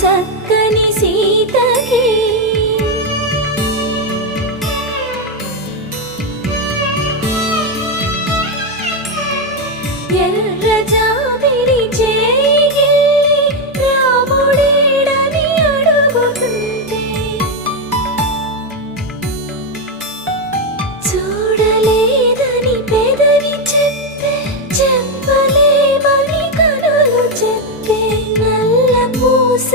చక్కని సీతకి ఎర్ర జాబిలి చేయి రాముడేడని అడుగుతుంటే చూడలేదని పెదవి చెప్పే చెప్పలేమని కనులు చెప్పే నల్ల పూస